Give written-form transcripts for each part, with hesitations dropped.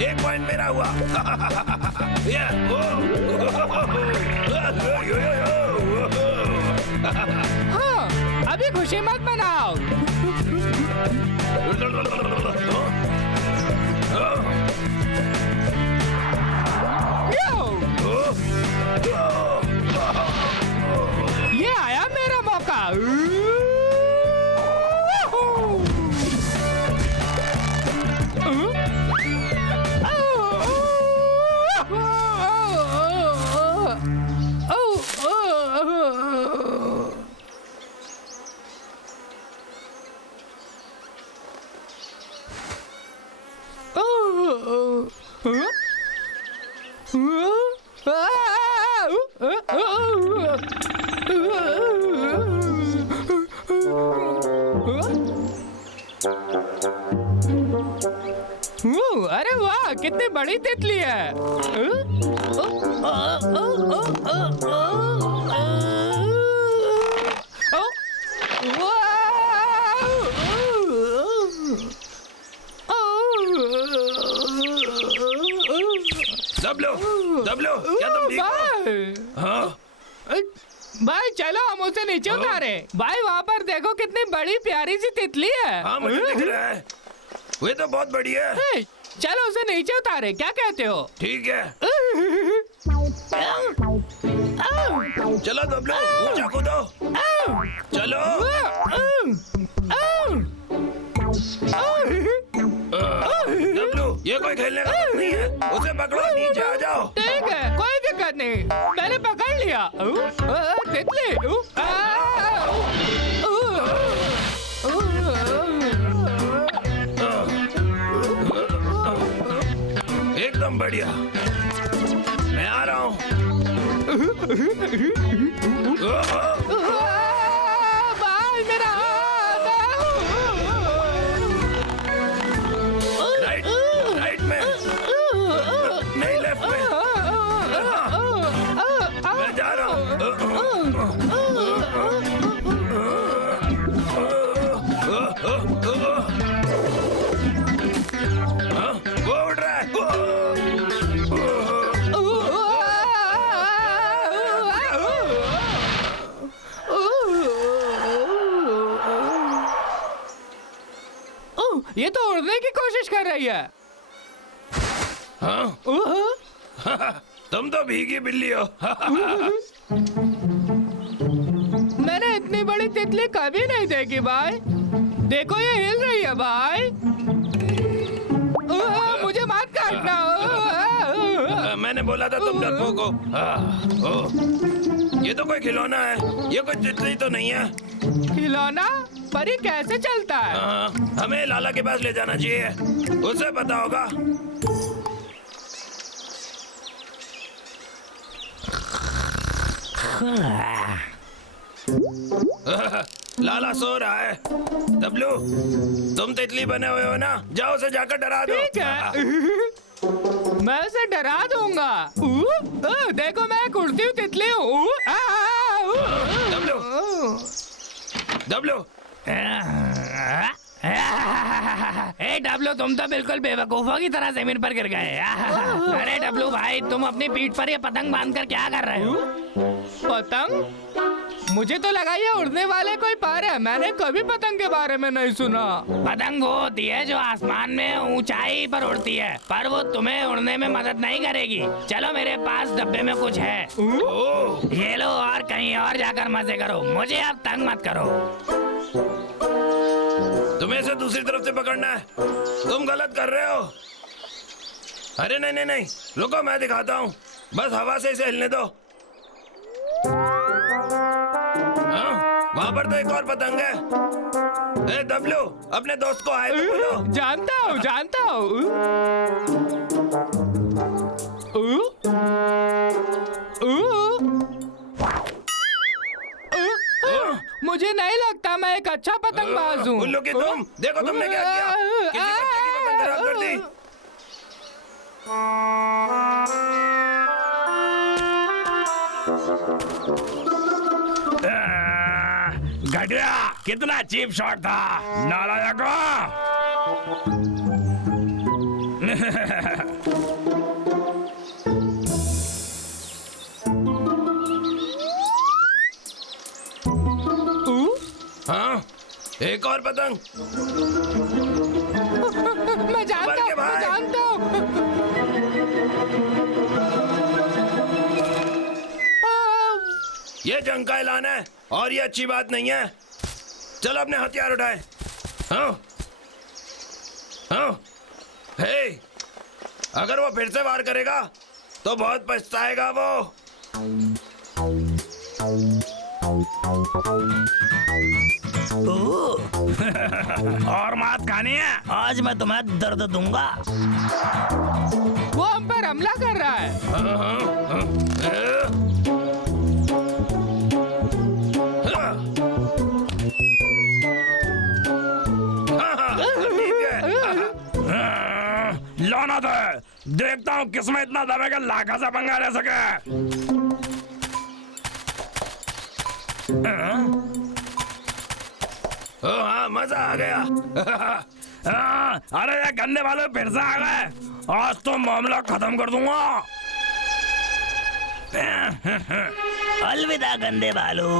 एक पॉइंट मेरा हुआ। हाँ, अभी खुशी मत मनाओ। ये आया मेरा मौका। अरे वाह, कितनी बड़ी तितली है। डब्लू, डब्लू, क्या तुम ठीक हो? हाँ? भाई चलो हम उसे नीचे उतारे। भाई वहाँ पर देखो कितनी बड़ी प्यारी सी तितली है। हाँ मुझे दिख रहा है, वे तो बहुत बड़ी है। चलो उसे नीचे उतारे, क्या कहते हो? ठीक है। चलो डब्लू, ऊंचा कूदो। चलो। डब्लू, ये कोई खेलने का वक्त नहीं है, उसे पकड़ो, नीचे आ जाओ। ठीक है, कोई दिक्कत नहीं, मैंने पकड़ लिया। तितली। एकदम बढ़िया, मैं आ रहा हूँ। भाई मेरा राइट, राइट में, नहीं लेफ्ट में। मैं जा रहा हूँ। वो उड़ रहा है। ये तो उड़ने की कोशिश कर रही है। हाँ? तुम तो भीगी बिल्ली हो। मैंने इतनी बड़ी तितली कभी नहीं देखी भाई। देखो ये हिल रही है भाई। मुझे मत काटना। मैंने बोला था तुम डरपोक हो। ये तो कोई खिलौना है, ये कोई तितली तो नहीं है। खिलौना? पर ये कैसे चलता है? हमें लाला के पास ले जाना चाहिए, उसे पता होगा। लाला सो रहा है। डब्लू, तुम तितली बने हुए हो ना, जाओ उसे जाकर डरा दो। ठीक है। मैं उसे डरा दूंगा। देखो मैं उड़ती हूँ तितली हूँ। W, W. ए डब्लू, तुम तो बिल्कुल बेवकूफों की तरह जमीन पर गिर गए। अरे डब्लू भाई, तुम अपनी पीठ पर ये पतंग बांधकर क्या कर रहे हो? पतंग? मुझे तो लगा ये उड़ने वाले कोई पर है। मैंने कभी पतंग के बारे में नहीं सुना। पतंग वो होती है जो आसमान में ऊंचाई पर उड़ती है, पर वो तुम्हें उड़ने में मदद नहीं करेगी। चलो मेरे पास डब्बे में कुछ है, ये लो और कहीं और जाकर मजे करो। मुझे अब तंग मत करो। तुम्हें इसे दूसरी तरफ से पकड़ना है, तुम गलत कर रहे हो। अरे नहीं नहीं नहीं, रुको मैं दिखाता हूँ, बस हवा से इसे हिलने दो। वहाँ पर तो एक और पतंग है। ए डब्लू, अपने दोस्त को हाय तो बोलो। जानता हूँ, जानता हूँ। मुझे नहीं लगता मैं एक अच्छा पतंगबाज हूँ। उल्लू की तुम, देखो तुमने क्या किया, किसी बच्चे की पतंग खराब कर दी। घटिया, कितना चीप शॉट था नालायको। हाँ, एक और पतंग। मैं जानता हूँ। ये जंग का ऐलान है और ये अच्छी बात नहीं है। चलो अपने हथियार उठाए। हाँ, हाँ, हे, अगर वो फिर से वार करेगा तो बहुत पछताएगा वो। और मात खानी है, आज मैं तुम्हें दर्द दूंगा। वो हम पर हमला कर रहा है। लानत है, देखता हूँ किसमें इतना दम है कि लाखा से पंगा ले सके। हाँ, मजा आ गया। अरे ये गंदे वाले फिर से आ गए, आज तो मामला खत्म कर दूंगा। अलविदा गंदे बालू।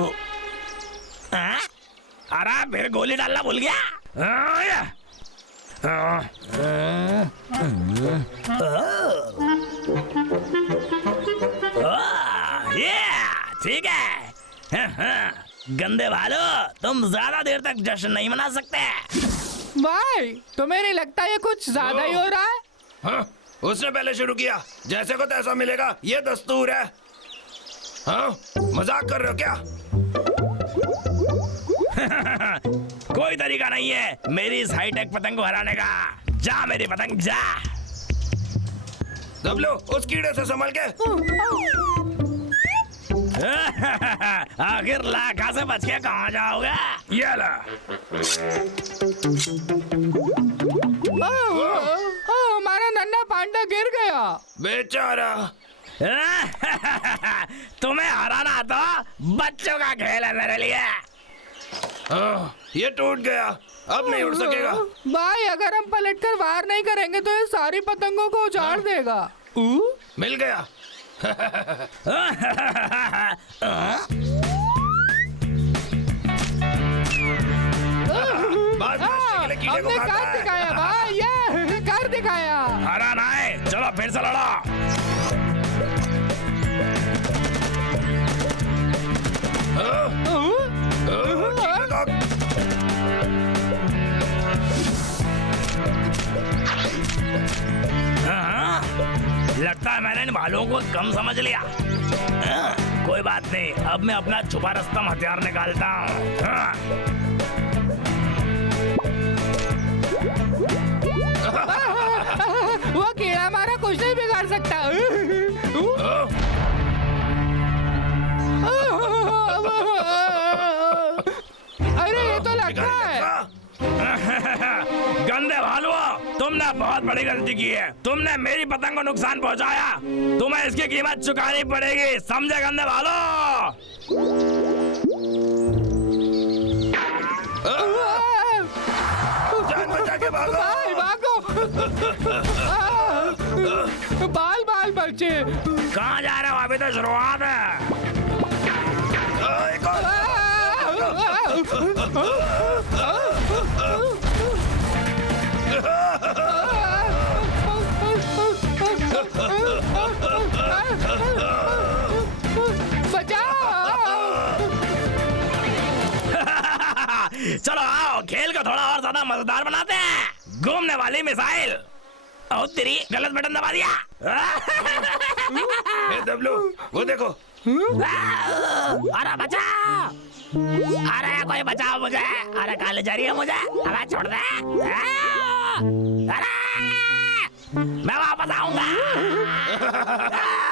अरे फिर गोली डालना भूल गया। ठीक है। गंदे भालू, तुम ज्यादा देर तक जश्न नहीं मना सकते। भाई, तुम्हें नहीं लगता ये कुछ ज्यादा ही हो रहा है? हाँ, उसने पहले शुरू किया, जैसे को तैसा मिलेगा, ये दस्तूर है। हाँ, मजाक कर रहे हो क्या? कोई तरीका नहीं है मेरी इस हाईटेक पतंग को हराने का। जा मेरी पतंग जा। दबलो, उस कीड़े से संभल के। आखिर लाखा से बच के कहाँ जाओगे? ये ला। हमारा नन्हा पांडा गिर गया। बेचारा। तुम्हें हराना तो बच्चों का खेल है मेरे लिए। ये टूट गया, अब नहीं उड़ सकेगा। भाई, अगर हम पलटकर वार नहीं करेंगे तो ये सारी पतंगों को उजाड़ देगा। मिल गया। हमने कर दिखाया भाई, ये कर दिखाया। हराना है, चलो फिर से लड़ो। लगता है मैंने इन भालुओं को कम समझ लिया। कोई बात नहीं, अब मैं अपना छुपा रस्तम हथियार निकालता हूँ। वो कीड़ा हमारा कुछ नहीं बिगाड़ सकता। अरे ये तो लगता है। गंदे भालुओं, तुमने बहुत बड़ी गलती की है। तुमने मेरी पतंग को नुकसान पहुंचाया, तुम्हें इसकी कीमत चुकानी पड़ेगी, समझे गंदे भालुओं? जान बचा के भागो। भाई भागो। बाल बाल बच्चे। कहाँ जा रहे हो? अभी तो शुरुआत है। एक और। चलो आओ, खेल को थोड़ा और ज्यादा मजेदार बनाते हैं। घूमने वाली मिसाइल। ओ तेरी, गलत बटन दबा दिया। ए दबलो, वो देखो। अरे बचा, अरे कोई बचाओ मुझे। अरे काले जा रही है मुझे, अरे छोड़ दे। अरे मैं वापस आऊंगा।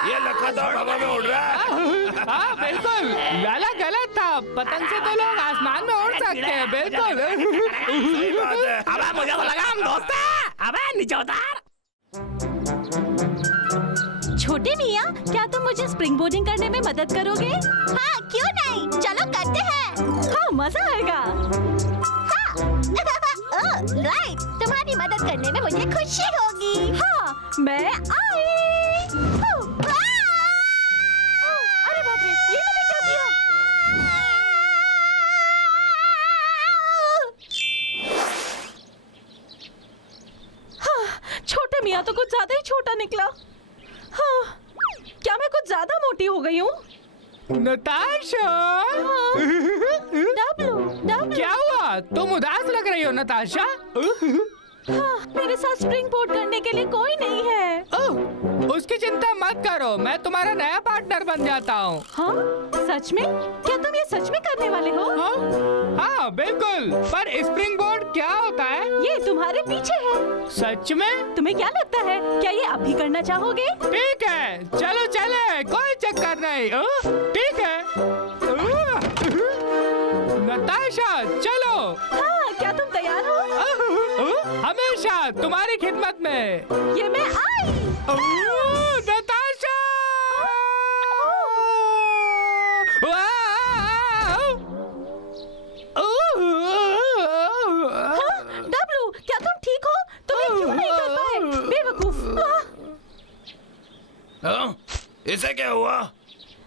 ये लखा तो हवा में उड़ रहा है। हाँ बिल्कुल, गलत था। पतंग से तो लोग आसमान में उड़ सकते हैं। बिल्कुल सही बात है। अबे मुझे तो लगा हम दोस्त हैं। अबे नीचे उतार। छोटे मियाँ, क्या तुम मुझे स्प्रिंग बोर्डिंग करने में मदद करोगे? हाँ, क्यों नहीं? चलो करते हैं। हाँ, मजा आएगा। हाँ, राइट। तुम्हारी मदद करने में मुझे खुशी होगी। हाँ, मैं आई। अरे बाप रे, ये मैंने क्या किया? छोटे मियाँ तो कुछ ज्यादा ही छोटा निकला। हाँ, क्या मैं कुछ ज्यादा मोटी हो गई हूँ? नताशा। डब्लू, क्या हुआ? तुम उदास लग रही हो नताशा। हाँ, मेरे साथ स्प्रिंग बोर्ड करने के लिए कोई नहीं है। ओह, उसकी चिंता मत करो, मैं तुम्हारा नया पार्टनर बन जाता हूँ। हाँ, सच में? क्या तुम ये सच में करने वाले हो? हाँ, बिल्कुल। पर स्प्रिंग बोर्ड क्या होता है? ये तुम्हारे पीछे है। सच में? तुम्हें क्या लगता है? क्या ये अब भी करना चाहोगे? ठीक है, चलो चले, कोई चक्कर नहीं। ठीक है। नताशा, चलो। हाँ, क्या तुम तैयार हो? हमेशा तुम्हारी खिदमत में। ये मैं आई। नताशा। डब्लू, क्या तुम ठीक हो? तुम ये क्यों नहीं कर पाए? बेवकूफ। हाँ? इसे क्या हुआ?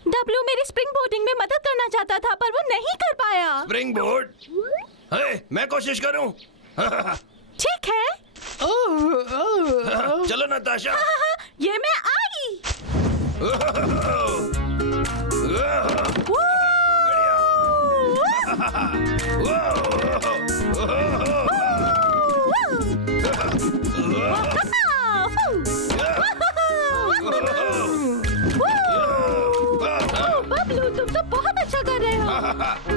डब्लू मेरी स्प्रिंग बोर्डिंग में मदद करना चाहता था, पर वो नहीं कर पाया। Spring board? हे, मैं कोशिश करूं। ठीक है। चलो नताशा। ये मैं आई। बबलू, तुम तो बहुत अच्छा कर रहे हो।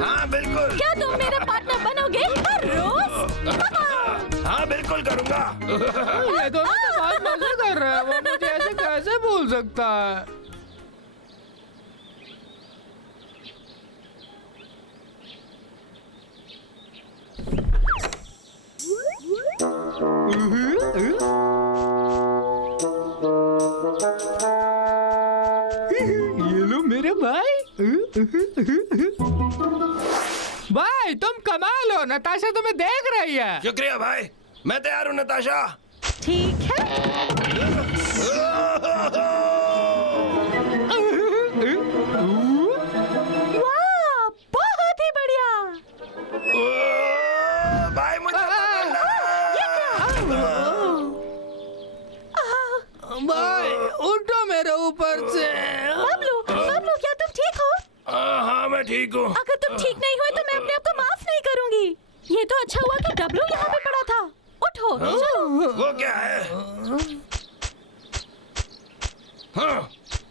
हाँ बिल्कुल। क्या तुम मेरे पार्टनर बनोगे हर रोज? हाँ बिल्कुल करूँगा। ये दोनों तो बहुत मजे कर रहे हैं, वो मुझे ऐसे कैसे भूल सकता है? ये लो मेरे भाई। भाई तुम कमाल हो, नताशा तुम्हें देख रही है। शुक्रिया भाई, मैं तैयार हूँ नताशा। ठीक है। वाह, बहुत ही बढ़िया। भाई मुझे पकड़ना। भाई उठो मेरे ऊपर से। बबलू, बबलू, क्या तुम ठीक हो? हाँ मैं ठीक हूँ। अगर तुम ठीक नहीं हुए तो मैं अपने आप को माफ नहीं करूंगी। ये तो अच्छा हुआ कि डब्लू यहाँ पे पड़ा था। उठो, चलो। वो क्या है? हाँ?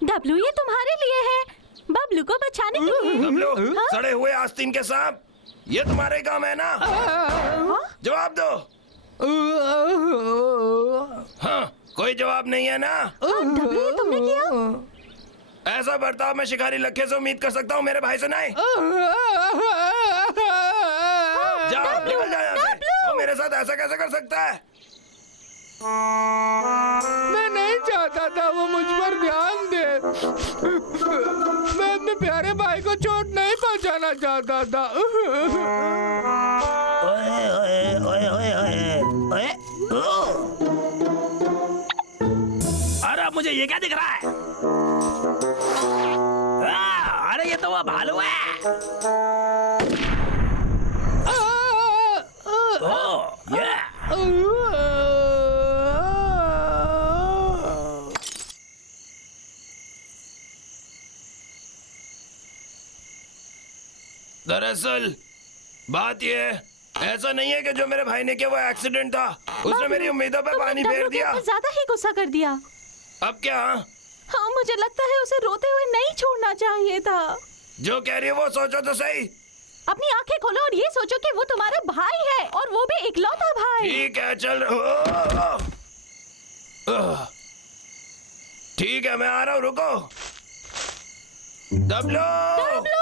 डब्लू, ये तुम्हारे लिए है, बबलू को बचाने के लिए। डब्लू, हाँ? सड़े हुए आस्तीन के सांप, ये तुम्हारे काम है ना? हाँ? जवाब दो। हाँ, कोई जवाब नहीं है ना? डब्लू, ये तुमने किया? ऐसा बर्ताव मैं शिकारी लखे से उम्मीद कर सकता हूँ, मेरे भाई से नहीं। जाओ, निकल जाओ यहाँ से। वो मेरे साथ ऐसा कैसे कर सकता है? मैं नहीं चाहता था वो मुझ पर ध्यान दे। मैं अपने प्यारे भाई को चोट नहीं पहुंचाना चाहता था। ओए ओए ओए ओए ओए ओए। अरे मुझे ये क्या दिख रहा है? अरे ये तो वो भालू है। ओह, ये। दरअसल बात ये है, ऐसा नहीं है कि जो मेरे भाई ने किया वो एक्सीडेंट था। उसने मेरी उम्मीदों पे पानी फेर दिया। ज्यादा ही गुस्सा कर दिया। अब क्या? हाँ, मुझे लगता है उसे रोते हुए नहीं छोड़ना चाहिए था। जो कह रही है वो सोचो तो सही। अपनी आंखें खोलो और ये सोचो कि वो तुम्हारा भाई है, और वो भी इकलौता भाई। ठीक है, चल। ठीक है, मैं आ रहा हूँ, रुको। डब्लू, डब्लू,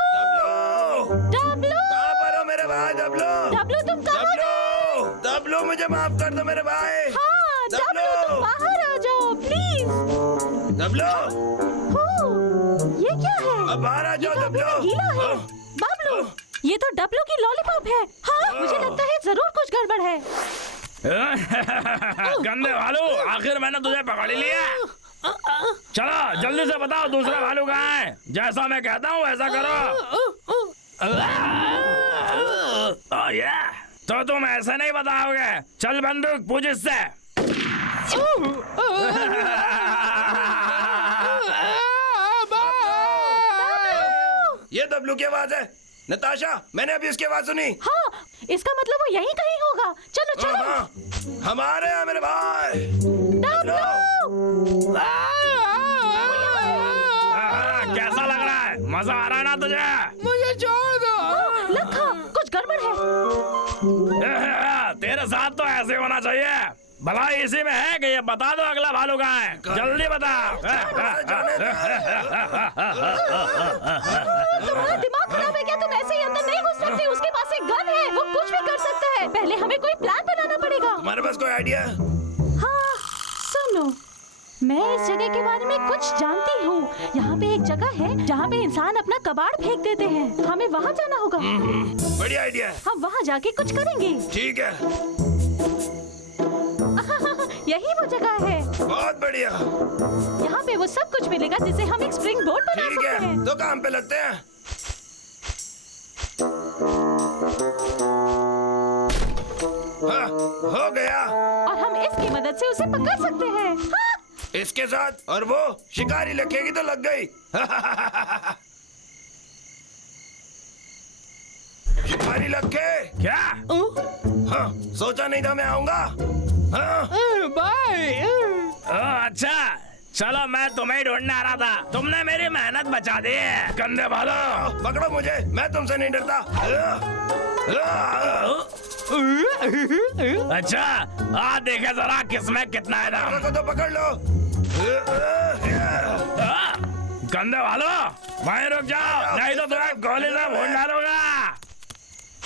डब्लू, कहाँ पर हो मेरे भाई? डब्लू, डब्लू, तुम कहाँ डब्लू, डब्लू, मुझे माफ कर दो मेरे भाई। हाँ, डब्लू, तुम बाहर आ जाओ प्लीज। डब्लू, ये क्या है? अब बाहर आ जाओ ये तो अभी डब्लू। तक गीला है। हाँ, बाबलू, ये तो डब्लू की लॉलीपॉप है। हाँ, मुझे लगता है जरूर कुछ गड़बड़ है। गंदे भालू, आखिर मैंने तुझे पकड़ ही लिया। चलो जल्दी से बताओ दूसरा भालू कहाँ है। जैसा मैं कहता हूँ वैसा करो। तो तुम ऐसे नहीं बताओगे। चल बंदूक पूछ इससे। ये डब्लू की आवाज है। नताशा, मैंने अभी उसकी आवाज सुनी। हाँ, इसका मतलब वो यहीं कहीं होगा। चलो चलो। हाँ, हमारे यहाँ मेरे भाई। डब्लू! कैसा लग रहा है? मजा आ रहा है ना तुझे? मुझे छोड़ दो। लखा, कुछ गड़बड़ है। तेरे साथ तो ऐसे होना चाहिए। भलाई इसी में है कि ये बता दो अगला भालू कहाँ है। जल्दी बताओ। तुम्हारा दिमाग खराब है क्या? तुम ऐसे ही अंदर नहीं घुस सकते। उसके पास एक गन है, वो कुछ भी कर सकता है। पहले हमें कोई प्लान बनाना पड़ेगा। तुम्हारे पास कोई आइडिया? हाँ, सुनो, मैं इस जगह के बारे में कुछ जानती हूँ। यहाँ पे एक जगह है जहाँ पे इंसान अपना कबाड़ फेंक देते हैं। हमें वहाँ जाना होगा। बढ़िया आइडिया है। हम वहाँ जाके कुछ करेंगे। ठीक है, यही वो जगह है। बहुत बढ़िया। यहाँ पे वो सब कुछ मिलेगा जिसे हम एक स्प्रिंग बोर्ड बना ठीक सकते है, हैं। तो काम पे लगते हैं। हाँ, हो गया। और हम इसकी मदद से उसे पकड़ सकते हैं। हाँ, इसके साथ और वो शिकारी लखेगी तो लग गई। शिकारी लखे। क्या? हाँ, सोचा नहीं था मैं आऊंगा। हाँ, बाय। अच्छा, चलो मैं तुम्हें ही ढूंढने आ रहा था। तुमने मेरी मेहनत बचा दी है। गंदे भालू, पकड़ो मुझे, मैं तुमसे नहीं डरता। अच्छा आ देखे जरा किसमें कितना है दम। को तो पकड़ लो। गंदे भालू, वहीं रुक जाओ, नहीं तो तुम्हें गोली से भून डालूंगा।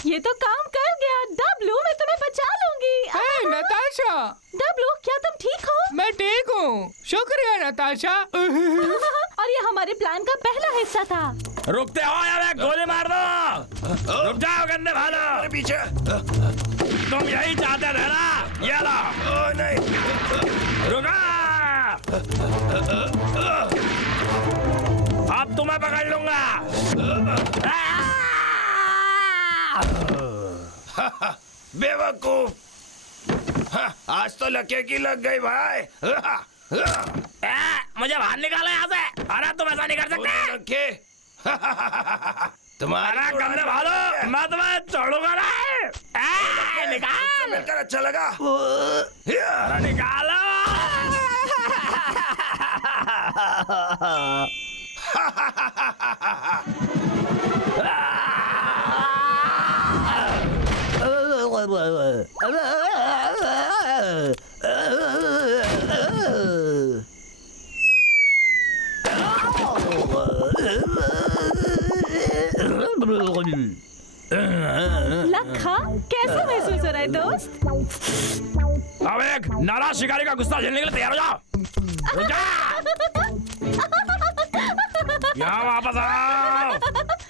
ये तो काम कर गया। डब्लू, मैं तुम्हें बचा लूंगी। हे नताशा, डब्लू, क्या तुम ठीक हो? मैं ठीक हूँ। शुक्रिया नताशा। और ये हमारे प्लान का पहला हिस्सा था। रुकते हो या मैं गोली मार दो। रुक जाओ गंदे भालू, अरे पीछे। तुम यही चाहते थे ना? ये लो। ओ नहीं। रुका। अब तुम्हें पकड़ लूंगा। बेवकूफ। हाँ, आज तो लके की लग गई भाई। मुझे बाहर निकालो यहाँ से। अरे तुम ऐसा नहीं कर सकते। लके। तुम्हारा अरे गंदे भालू, मैं तुम्हें छोड़ूंगा नहीं। निकाल। मिलकर अच्छा लगा। अरे निकालो। लखा, कैसा महसूस हो रहा है दोस्त? अब एक नाराज शिकारी का गुस्सा झेलने के लिए तैयार हो जाओ। रुक जा। यहाँ वापस आओ।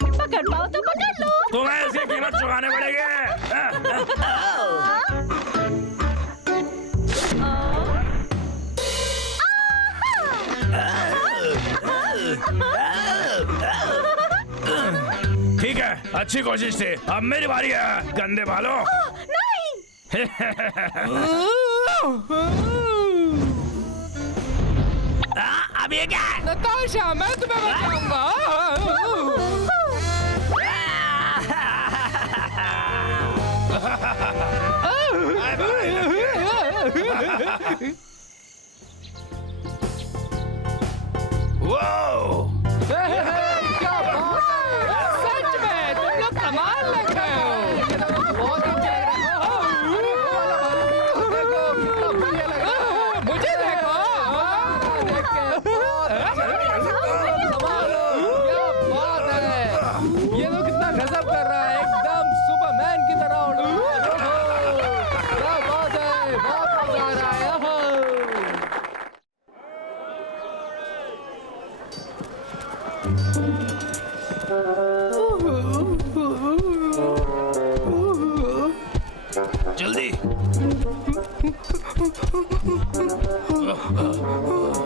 पकड़ पाओ तो पकड़ लो। तुम्हें इसकी कीमत चुकानी पड़ेगी। ठीक है, अच्छी कोशिश थी। अब मेरी बारी है गंदे भालू। नहीं। अब ये क्या है? नताशा, मैं तुम्हें बचाऊंगा। वो क्या बात है? सच में तुम लोग कमाल लग रहे हो। बहुत अच्छा लग रहा है। मुझे देखो। क्या बात है? ये तो कितना गजब कर रहा है। एकदम सुपरमैन की तरह उड़ रहा है। क्या बात है? बहुत मजा आ रहा है। जल्दी।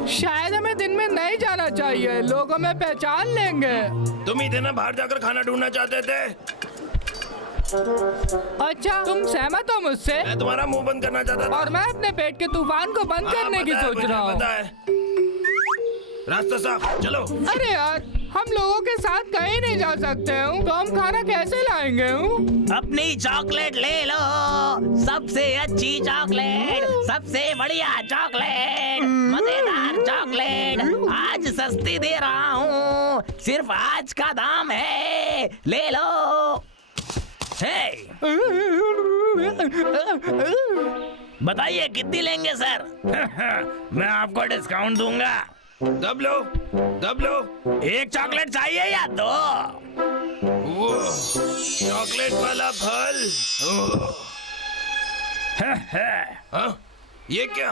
शायद हमें दिन में नहीं जाना चाहिए, लोग हमें पहचान लेंगे। तुम ही थे ना बाहर जाकर खाना ढूंढना चाहते थे। अच्छा, तुम सहमत हो मुझसे? मैं तुम्हारा मुंह बंद करना चाहता था। और मैं अपने पेट के तूफान को बंद करने की सोच रहा हूँ। पता है। रास्ता साफ, चलो। अरे यार, हम लोगों के साथ कहीं नहीं जा सकते हूँ, तो हम खाना कैसे लाएंगे? अपनी चॉकलेट ले लो, सबसे अच्छी चॉकलेट, सबसे बढ़िया चॉकलेट, मजेदार चॉकलेट, आज सस्ती दे रहा हूँ, सिर्फ आज का दाम है, ले लो। हे, बताइए कितनी लेंगे सर? मैं आपको डिस्काउंट दूंगा। दब लो, दब लो। एक चॉकलेट चाहिए या दो? वो चॉकलेट वाला फल। हाँ? ये क्या?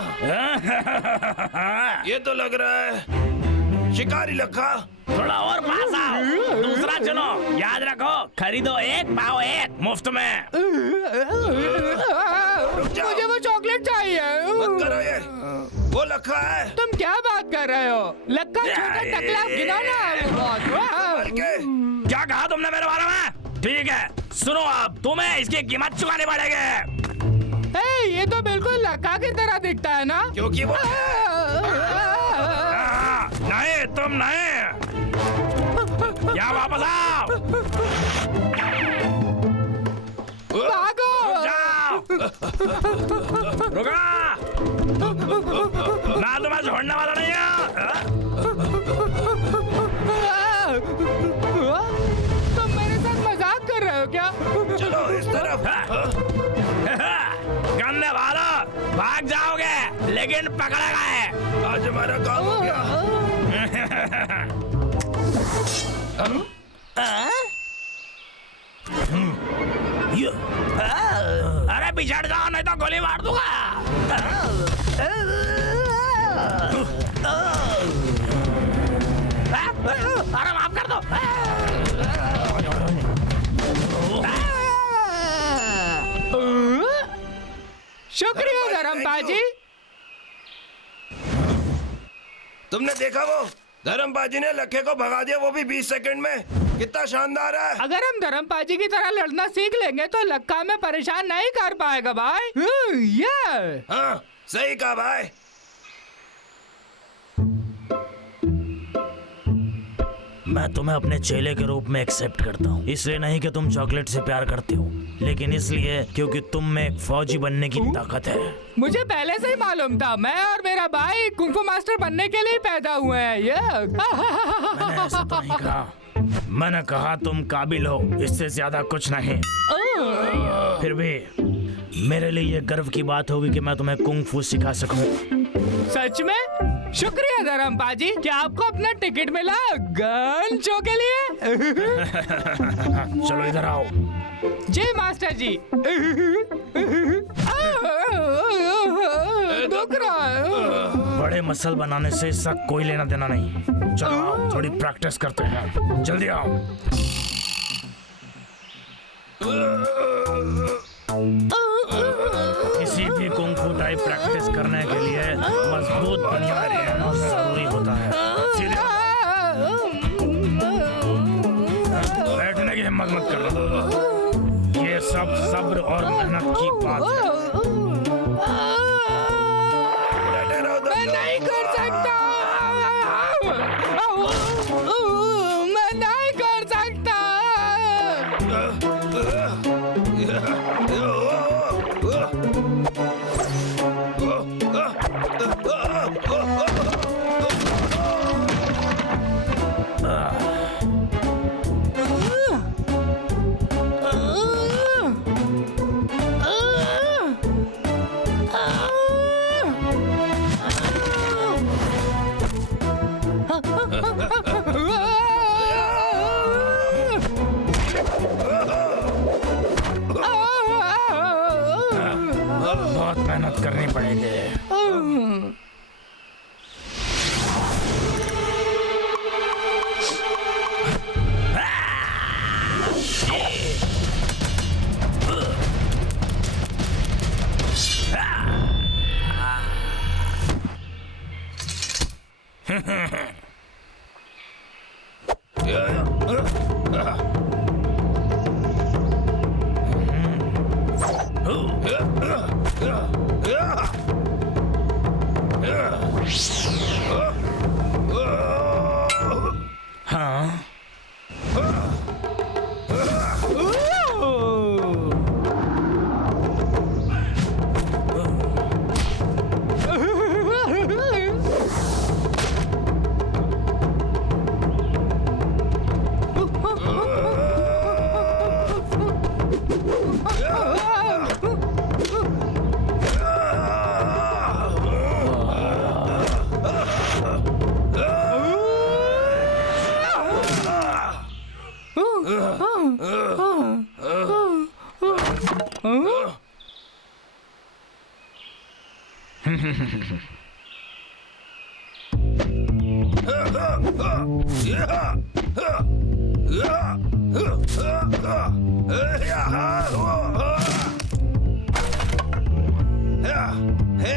ये तो लग रहा है शिकारी लखा। थोड़ा और पास आओ, दूसरा चुनो, याद रखो, खरीदो एक पाओ एक मुफ्त में। मुझे वो चॉकलेट चाहिए। मत करो ये, वो लखा है। तुम क्या बात कर रहे हो? लक्का छोटा टकला घिनौना है वो बहुत। बल्कि क्या कहा तुमने मेरे बारे में? ठीक है, सुनो, अब तुम्हें इसकी कीमत चुकानी पड़ेगी। हे, ये तो बिल्कुल लक्का की तरह दिखता है ना? क्योंकि वो नहीं, तुम नहीं, या वापस आओ। भागो! जाओ, रुका, ना तुम्हें छोड़ने वाला नहीं है। तुम मेरे साथ मजाक कर रहे हो क्या? चलो इस तरफ। गंदे वालों, भाग जाओगे लेकिन पकड़े गए। आज हमारा काम हो गया। अरे पिछड़ जाओ नहीं तो गोली मार दूंगा। अरे माफ कर दो। शुक्रिया धर्मपाल जी। तुमने देखा वो धर्मबाजी ने लखे को भगा दिया, वो भी 20 सेकंड में। कितना शानदार है। अगर हम धर्मपाल जी की तरह लड़ना सीख लेंगे तो लक्का में परेशान नहीं कर पाएगा भाई। ये हाँ, सही कहा भाई। मैं तुम्हें अपने चेले के रूप में एक्सेप्ट करता हूँ, इसलिए नहीं कि तुम चॉकलेट से प्यार करते हो, लेकिन इसलिए क्योंकि तुम में एक फौजी बनने की ताकत है। मुझे पहले से ही मालूम था, मैं और मेरा भाई कुंफू मास्टर बनने के लिए पैदा हुए हैं। ये मैंने ऐसा तो नहीं कहा, मैंने कहा तुम काबिल हो, इससे ज्यादा कुछ नहीं। फिर भी मेरे लिए ये गर्व की बात होगी कि मैं तुम्हें कुंग फू सिखा सकूं। सच में? शुक्रिया धर्मपाल जी। क्या आपको अपना टिकट मिला गन शो के लिए? चलो इधर आओ। जी मास्टर जी। दुख रहा है। बड़े मसल बनाने से इसका कोई लेना देना नहीं। चलो आओ, थोड़ी प्रैक्टिस करते हैं, जल्दी आओ। किसी भी कुंग फू टाइप प्रैक्टिस करने के लिए मजबूत बुनियाद होना जरूरी होता है। सीधे बैठने की हिम्मत मत करना, ये सब सब्र और मेहनत की बात है। मैं नहीं कर सकता। मैं नहीं कर सकता। बहुत मेहनत करनी पड़ेगी। हे,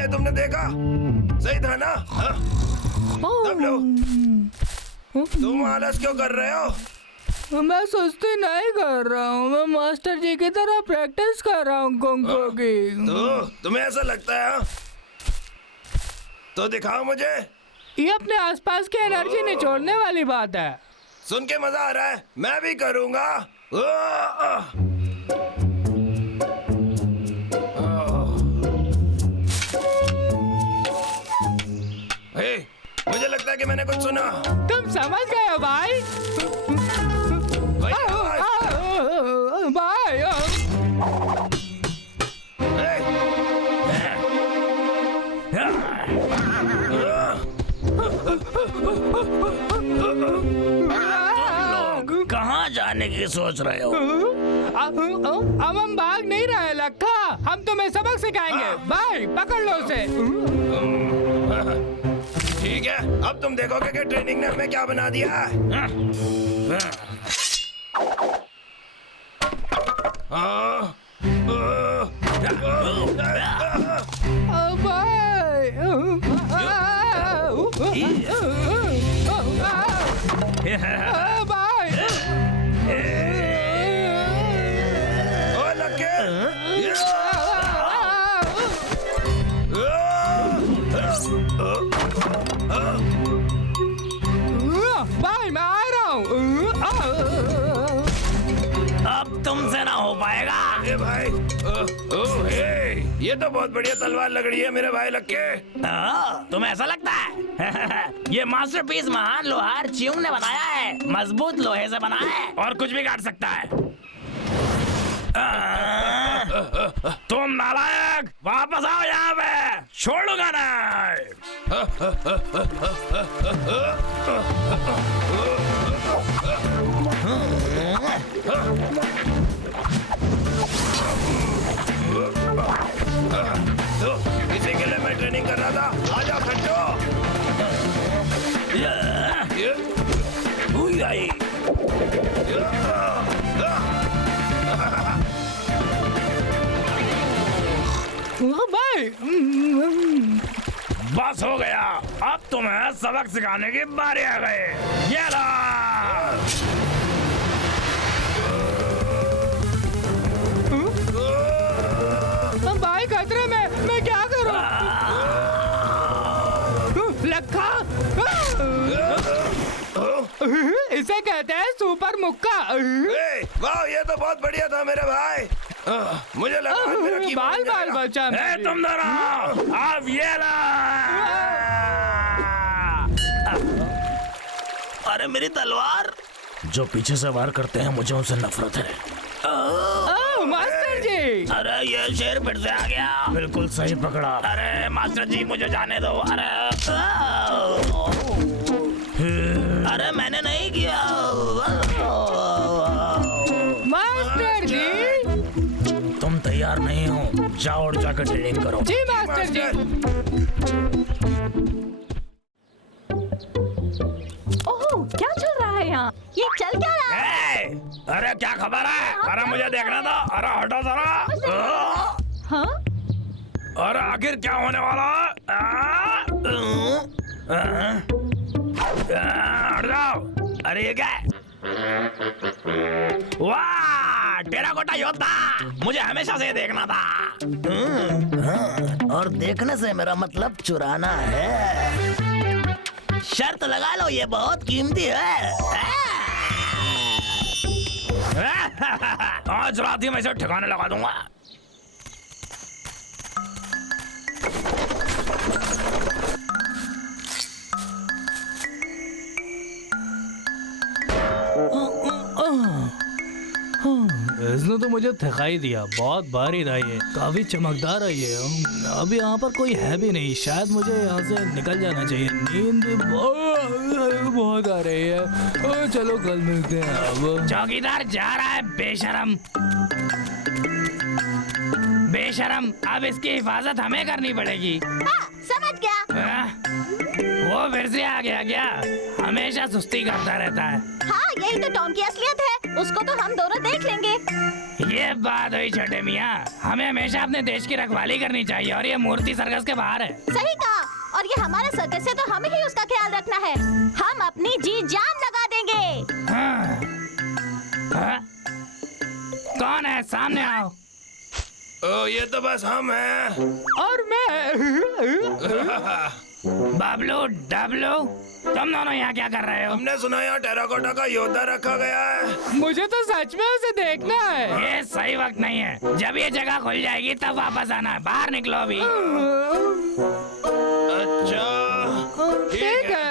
तुमने देखा? सही था ना? अब लो। तुम आलस क्यों कर रहे हो? मैं सुस्ती नहीं कर रहा हूँ, मैं मास्टर जी की तरह प्रैक्टिस कर रहा हूँ कुंग-फू की। तो तुम्हें ऐसा लगता है? हाँ? तो दिखाओ मुझे। ये अपने आसपास की एनर्जी निचोड़ने वाली बात है। सुन के मजा आ रहा है, मैं भी करूंगा। हे, मुझे लगता है कि मैंने कुछ सुना। तुम समझ गए हो भाई? भाई, आवाज। भाई कहाँ जाने की सोच रहे हो? अब हम भाग नहीं रहे लक्का, हम तुम्हें सबक सिखाएंगे। भाई पकड़ लो उसे। ठीक है, अब तुम देखोगे कि ट्रेनिंग ने हमें क्या बना दिया है। भाई मैं आ रहा हूँ। अब तुमसे ना हो पाएगा। ए भाई, ये तो बहुत बढ़िया तलवार लग रही है मेरे भाई लक्के। तुम्हें ऐसा लगता है? ये मास्टरपीस महान लोहार च्यूंग ने बनाया है, मजबूत लोहे से बना है और कुछ भी काट सकता है। तुम नालायक, वापस आओ यहाँ पे, छोड़ूंगा नहीं। तो इसी के लिए मैं ट्रेनिंग कर रहा था। आ जाओ खट्टो। भाई बस हो गया, अब तुम्हें सबक सिखाने की बारी आ गई। ये लो। भाई खतरे में, मैं क्या करूं? लक्का, इसे कहते हैं सुपर मुक्का। वाह, ये तो बहुत बढ़िया था मेरे भाई। मुझे लगा मेरा कीमा बाल बन बाल जाएगा। बचा। तुम दोनों अब ये लो। अरे मेरी तलवार। जो पीछे से वार करते हैं मुझे उनसे नफरत है। मास्टर जी। अरे ये शेर फिर से आ गया। बिल्कुल सही पकड़ा। अरे मास्टर जी मुझे जाने दो। अरे मैंने नहीं किया। मास्टर जी, तुम तैयार नहीं हो, जाओ और जाकर ट्रेनिंग करो। जी मास्टर जी। ओह, क्या चल रहा है यहाँ? ये चल क्या रहा है? अरे क्या खबर है? अरे मुझे देखना था। अरे हटो जरा। हाँ? अरे आखिर क्या होने वाला है? हट जाओ। अरे ये क्या है? वाह, टेराकोटा योद्धा, मुझे हमेशा से देखना था। और देखने से मेरा मतलब चुराना है। शर्त लगा लो, ये बहुत कीमती है। आज रात ही मैं इसे ठिकाने लगा दूंगा। इसने तो मुझे थका ही दिया। बहुत भारी था ये, काफी चमकदार है ये। अब यहाँ पर कोई है भी नहीं, शायद मुझे यहाँ से निकल जाना चाहिए। नींद बहुत आ रही है। चलो कल मिलते हैं। अब चौकीदार जा रहा है, बेशरम बेशरम। अब इसकी हिफाजत हमें करनी पड़ेगी। समझ गया। वो फिर से आ गया क्या? हमेशा सुस्ती करता रहता है। हाँ, यही तो टॉम की असलियत है। उसको तो हम दोनों देख लेंगे। ये बात हुई छोटे मियाँ, हमें हमेशा अपने देश की रखवाली करनी चाहिए। और ये मूर्ति सर्कस के बाहर है। सही कहा। और ये हमारा सर्कस है तो हमें ही उसका ख्याल रखना है। हम अपनी जी जान लगा देंगे। हाँ। हाँ? कौन है? सामने आओ। ओ, ये तो बस हम हैं। और मैं बबलू, डबलू, तुम दोनों यहाँ क्या कर रहे हो? हमने सुना यहाँ टेराकोटा का योद्धा रखा गया है। मुझे तो सच में उसे देखना है। ये सही वक्त नहीं है। जब ये जगह खुल जाएगी तब वापस आना है। बाहर निकलो अभी। अच्छा, ठीक है।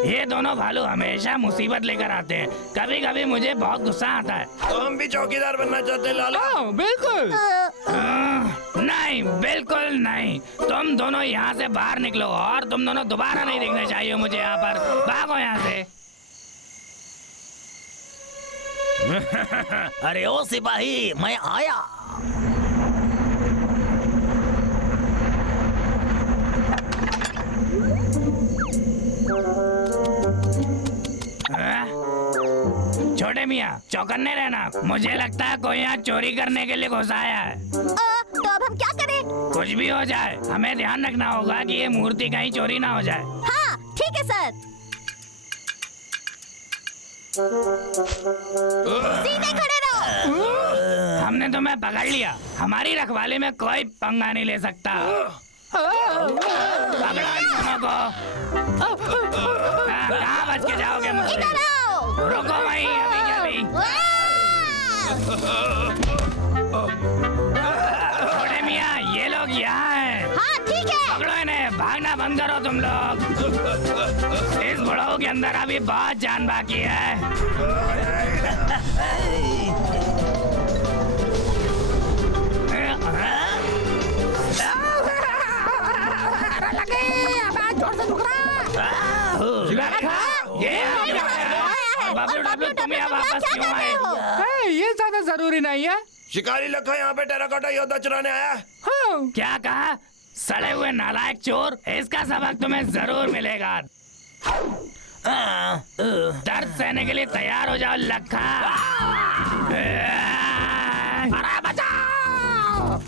ये दोनों भालू हमेशा मुसीबत लेकर आते हैं। कभी कभी मुझे बहुत गुस्सा आता है। तो हम भी चौकीदार बनना चाहते हैं लाला। हाँ, बिल्कुल। नहीं, बिल्कुल नहीं। तुम दोनों यहाँ से बाहर निकलो और तुम दोनों दोबारा नहीं देखने चाहिए मुझे यहाँ पर। भागो यहाँ से। अरे ओ सिपाही, मैं आया। छोटे मियाँ, चौकन्ने रहना। मुझे लगता है कोई यहाँ चोरी करने के लिए घुस आया है। तो अब हम क्या करें? कुछ भी हो जाए, हमें ध्यान रखना होगा कि ये मूर्ति कहीं चोरी ना हो जाए। हाँ, ठीक है सर। सीधे खड़े रहो। हमने तुम्हें पकड़ लिया। हमारी रखवाली में कोई पंगा नहीं ले सकता। पकड़ो इन दोनों को। कहाँ बच के जाओगे मुझसे? इधर आओ। रुको वहीं, अभी के अभी। छोटे मियाँ, ये लोग यहाँ हैं। हाँ, ठीक है। पकड़ो इन्हें। भागना बंद करो तुम लोग। इस बुढ़ाऊ के अंदर अभी बहुत जान बाकी है। बबलू, डबलू, तुम यहाँ वापस क्यों आए? ये ज्यादा जरूरी नहीं है। शिकारी लखा यहाँ पे टेराकोटा योद्धा चुराने आया है। हाँ। क्या कहा? सड़े हुए नालायक चोर, इसका सबक तुम्हें जरूर मिलेगा। दर्द सहने के लिए तैयार हो जाओ लखा। अरे बचाओ!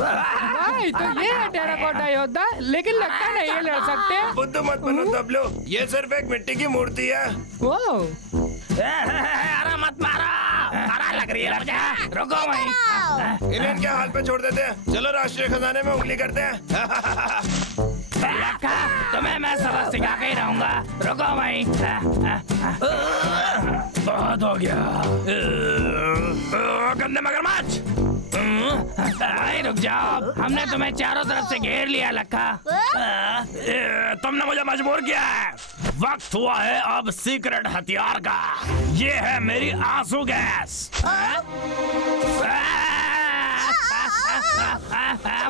भाई, तो ये है टेराकोटा योद्धा, लेकिन लगता नहीं ये लड़ सकते। बुद्धू मत बनो दबलो, ये सिर्फ एक मिट्टी की मूर्ति है। वो अरे मत मारो। अरे लग रही है लड़का। रुको वहीं। इन्हें इनके हाल पे छोड़ देते हैं। चलो राष्ट्रीय खजाने में उंगली करते हैं। लड़का, तुम्हें मैं सबक सिखा के ही रहूंगा। रुको वहीं। बहुत हो गया। गंदे मगरमच्छ। रुक जाओ, हमने तुम्हें चारों तरफ से घेर लिया लखा। तुमने मुझे मजबूर किया है। वक्त हुआ है अब सीक्रेट हथियार का। ये है मेरी आंसू गैस।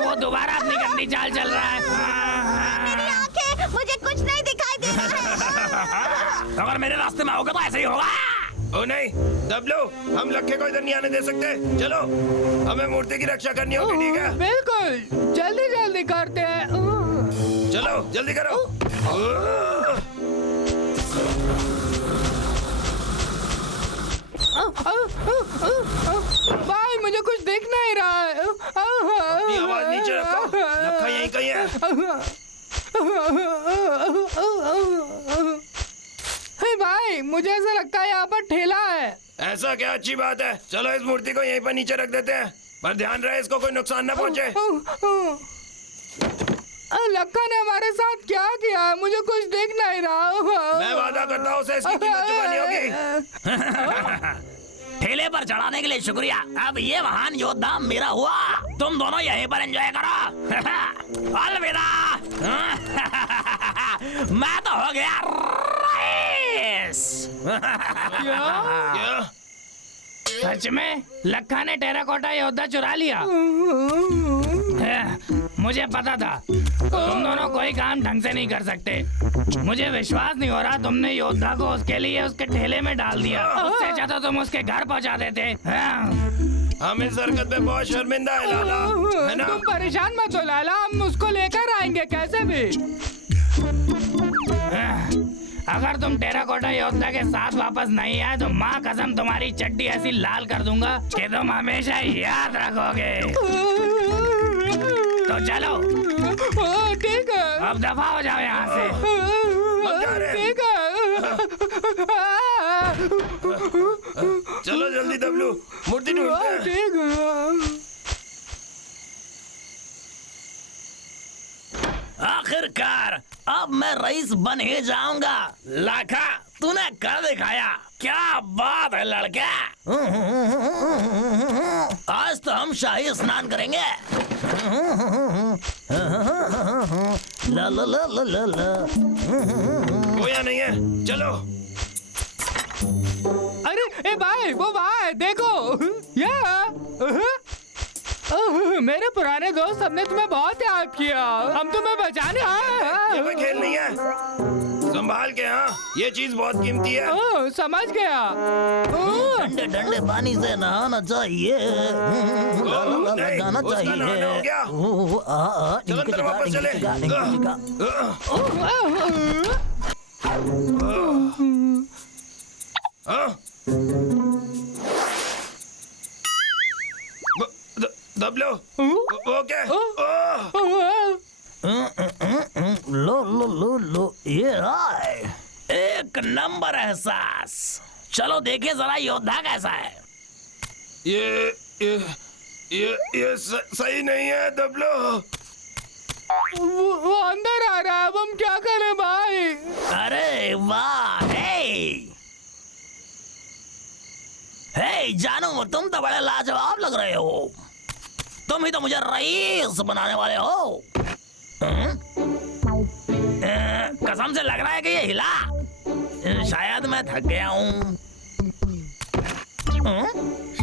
वो दोबारा अपनी गंदी चाल चल रहा है। मेरी आंखें, मुझे कुछ नहीं दिखाई दे रहा है। अगर मेरे रास्ते में आओगे तो ऐसे ही होगा। ओ नहीं दबलो, हम लखे को इधर नहीं आने दे सकते। चलो, हमें मूर्ति की रक्षा करनी होगी, ठीक है? बिल्कुल, जल्दी जल्दी करते हैं। चलो जल्दी करो। भाई, मुझे कुछ दिख नहीं रहा है। अपनी आवाज नीचे रखो, लखा यहीं कहीं है। हे भाई, मुझे ऐसा लगता है यहाँ पर ठेला है। ऐसा क्या, अच्छी बात है। चलो इस मूर्ति को यहीं पर नीचे रख देते हैं, पर ध्यान रहे इसको कोई नुकसान न पहुंचे। लक्का ने हमारे साथ क्या किया है? मुझे कुछ दिख नहीं रहा। मैं वादा करता हूँ उसे इसकी कीमत चुकानी होगी। ठेले पर चढ़ाने के लिए शुक्रिया। अब ये महान योद्धा मेरा हुआ। तुम दोनों यहीं पर एंजॉय करो। अलविदा। मैं तो हो गया रईस। क्या? सच में लक्का ने टेराकोटा योद्धा चुरा लिया? मुझे पता था तुम दोनों कोई काम ढंग से नहीं कर सकते। मुझे विश्वास नहीं हो रहा तुमने योद्धा को उसके लिए उसके ठेले में डाल दिया। उससे अच्छा तो तुम उसके घर पहुंचा देते। हम इस हरकत पे बहुत शर्मिंदा है लाला, है ना? तुम परेशान मत हो लाला, हम उसको लेकर आएंगे कैसे भी। अगर तुम टेराकोटा योद्धा के साथ वापस नहीं आए तो माँ कसम तुम्हारी चड्डी ऐसी लाल कर दूंगा कि तुम हमेशा याद रखोगे। तो चलो। ठीक है, अब दफा हो जाओ यहाँ से। ठीक है। चलो जल्दी दबलू, मूर्ति ढूंढते हैं। ठीक है। आखिरकार अब मैं रईस बन ही जाऊंगा। लाखा, तूने कर दिखाया। क्या बात है लड़के। आज तो हम शाही स्नान करेंगे। ला ला ला ला ला ला। कोया नहीं है, चलो। अरे ए भाई, वो भाई देखो। मेरे पुराने दोस्त, हमने तुम्हें बहुत याद किया। हम तुम्हें बचाने आए ये कोई खेल नहीं है, संभाल के। हाँ, ये चीज बहुत कीमती है। समझ गया। ठंडे ठंडे पानी से नहाना चाहिए। लगाना उसका नहाना हो गया। चाहिए। चलो अंदर वापस चले। दबलो, वो क्या? लो लो लो लो, ये आए। एक नंबर एहसास। चलो देखे जरा योद्धा कैसा है। ये सही नहीं है दबलो। वो अंदर आ रहा है, अब हम क्या करें भाई? अरे वाह। हे जानू, तुम तो बड़े लाजवाब लग रहे हो। तुम ही तो मुझे रईस बनाने वाले हो। कसम से लग रहा है कि ये हिला। शायद मैं थक गया हूँ।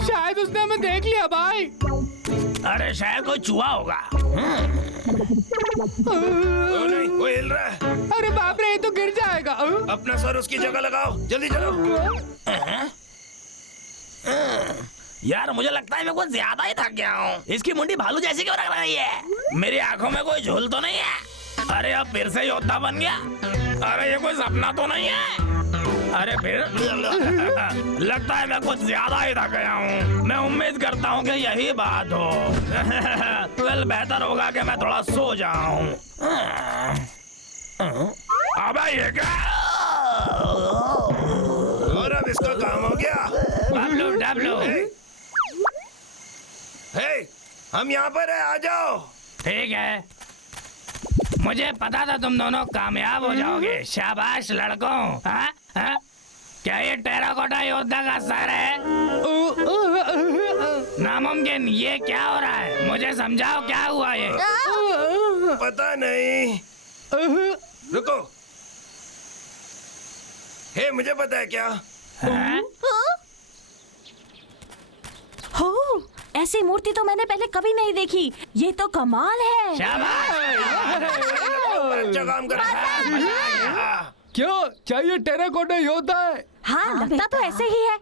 शायद उसने हमें देख लिया भाई। अरे शायद कोई चूहा होगा। वो नहीं, वो हिल रहा है। अरे बाप रे, ये तो गिर जाएगा। अपना सर उसकी जगह लगाओ, जल्दी चलो। यार मुझे लगता है मैं कुछ ज्यादा ही थक गया हूँ। इसकी मुंडी भालू जैसी क्यों लग रही है? मेरी आंखों में कोई झोल तो नहीं है? अरे अब फिर से योद्धा बन गया। अरे ये कोई सपना तो नहीं है? अरे फिर लगता है मैं कुछ ज्यादा ही थक गया हूँ। मैं उम्मीद करता हूँ कि यही बात हो। वेल, बेहतर होगा कि मैं थोड़ा सो जाऊँ। अबे ये क्या? और अब इसका काम हो गया। डब्लू हे, हम यहाँ पर है, आ जाओ। ठीक है, मुझे पता था तुम दोनों कामयाब हो जाओगे। शाबाश लड़कों। हाँ? क्या ये टेराकोटा योद्धा का सर है? नामुमकिन, ये क्या हो रहा है? मुझे समझाओ क्या हुआ ये। पता नहीं, रुको। हे, मुझे पता है क्या। हाँ? हो, ऐसी मूर्ति तो मैंने पहले कभी नहीं देखी। ये तो कमाल है। शाबाश। अच्छा काम कर रहा है। क्यों, क्या ये टेराकोटा योद्धा है? हाँ, लगता तो ऐसे ही है।